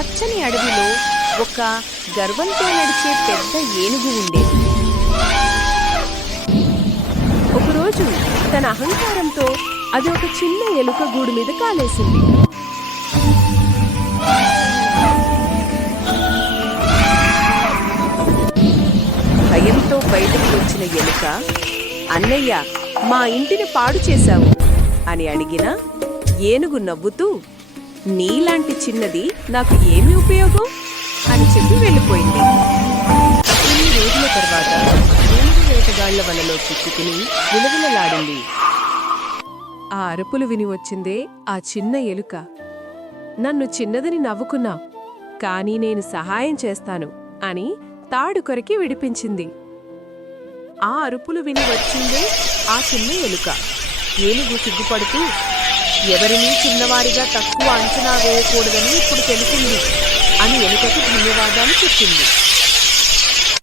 పచ్చని అడవిలో ఒక గర్వంతో నడిచే పెద్ద ఏనుగు ఉండేది ఒకరోజు తన అహంకారంతో అది ఒక చిన్న ఎలుక గూడు మీద కాలేసింది. భయంతో బయటకు వచ్చిన ఎలుక అన్నయ్య మా ఇంటిని పాడు చేశావు అని అడిగినా ఏనుగు నవ్వుతూ నీలాంటి చిన్నది నాకు ఏమి ఉపయోగం? అని చెప్పి వెళ్ళిపోయింది. కొన్ని రోజుల తర్వాత ఏనుగు వేటగాళ్ళ వలలో చిక్కుకుని విలవిలలాడింది. ఆ అరుపులు విని వచ్చిందే ఆ చిన్న ఎలుక. నన్ను చిన్నదని నవ్వుకున్నా కానీ నేను సహాయం చేస్తాను అని తాడు కొరికి విడిపించింది. ఆ అరుపులు విని వచ్చిందే ఆ చిన్న ఎలుక. ఏనుగు సిగ్గుపడుతూ ఎవరినీ చిన్నవారిగా తక్కువ అంచనా వేయకూడదని ఇప్పుడు తెలిసింది అని ఎనుకకు ధన్యవాదాలు చెప్పింది.